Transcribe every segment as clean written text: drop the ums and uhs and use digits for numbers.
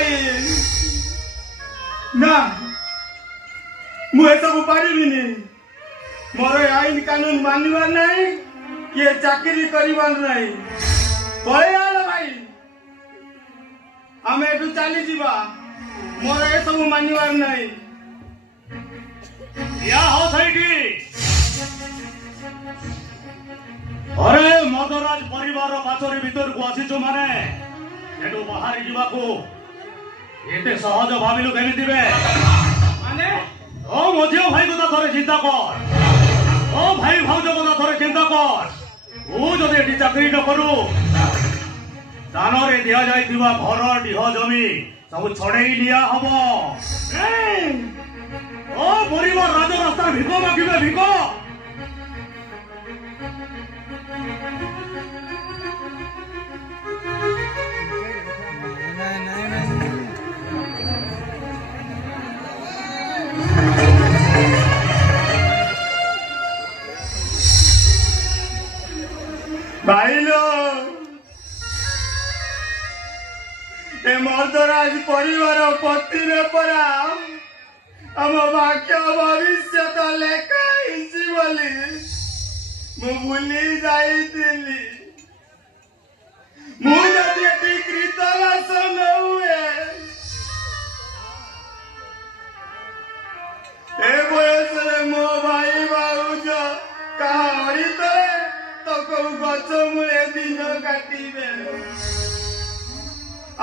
भाई ना मुझे सब पारिबिनी मोर आईन कानून मानवार नहीं किए चाकरी करिबार नहीं पळे आलो भाई आमे एठू चली जीवा मोर ए सब मानवार नहीं या हो सैठी अरे मदराज परिवार पाचरी भीतर को आसीचो माने एठू बाहर जीवाको एते सहज भाबिलु केमितिबे माने ओ मझियो भाई को थोड़े चिंता कर ओ भाई भाउज को थोड़े चिंता कर ओ जदि एठी चाकरी न करू दानरे दिया जाइथिबा घर डिह जमी सब छड़ेई लिया हबो ओ परिवार राज रास्ता भिको मागिबे भिको भाई लो ए मर्दराज परिवार पति ने परा हम वाक्य भविष्य तो लेखा इसी बोली मु भूली जाइतिली मु जदि एटी कृतवास न हुए ए बयस रे मो भाई भाउज काहड़ी तो कौ गच मूले दिन काटिबे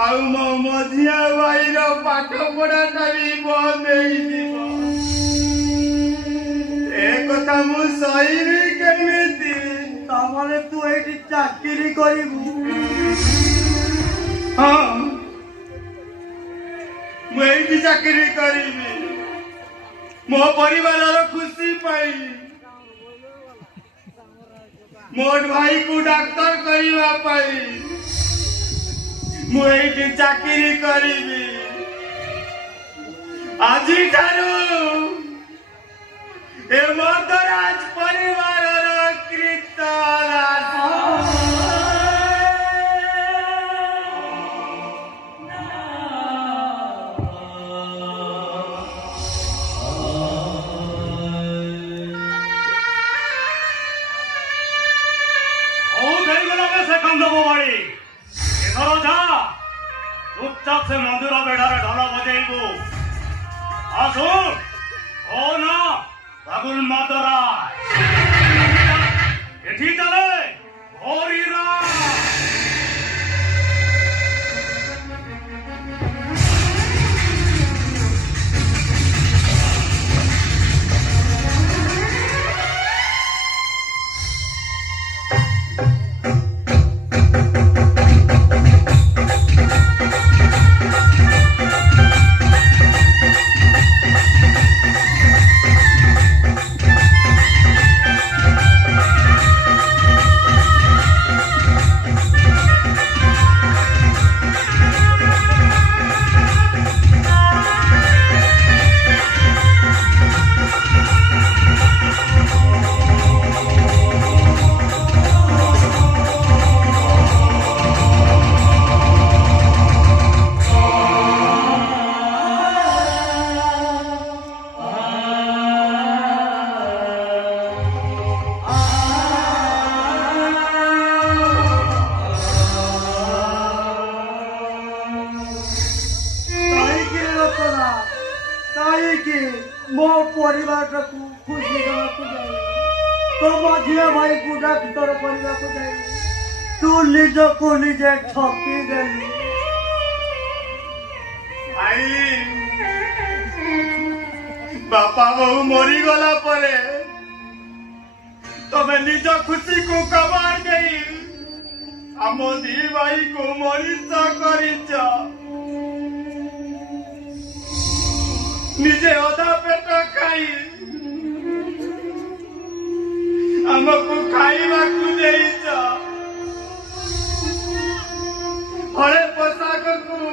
आउ मो मझिया भाई पाठ पढ़ाटा भी बंद होता मु सही केमिति तामाने तू एठी चाकरी करिबु हाँ मु एठी चाकरी करिबी मो परिवार खुशी पाई मोर भाई को डाक्टर करिवा पाई मु एठी चाकरी करिबी आजी ठारू ए मर्दराज परिवार कृतराज चुपचाप से मंदिर बेढ़ारे ढोल बजेबू आसु ओ ना फागुन मदराज एठी चले हरिरा मो परिवार को खुशी देवाक जाए तो मझिया भाई को डाक्तर करने को जाए तू निज को निजे ठकी देली आई बापा बहु मरी गला परे तबे निज खुशी को कबार गई आम दी भाई को मरीच करिच निजे अधा पेट खाई आमको खाइबा को देइच हरे पोशाक को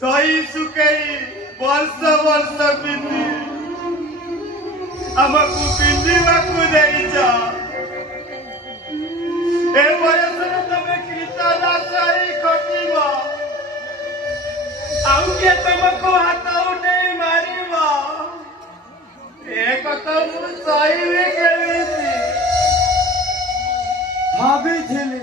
धोई सुकई वर्ष वर्ष बीती आमको पिंधिबा को देइच ए बयस तमे कृतदास ही खटिबा କହିବି କେମିତି? ଭାବିଥିଲି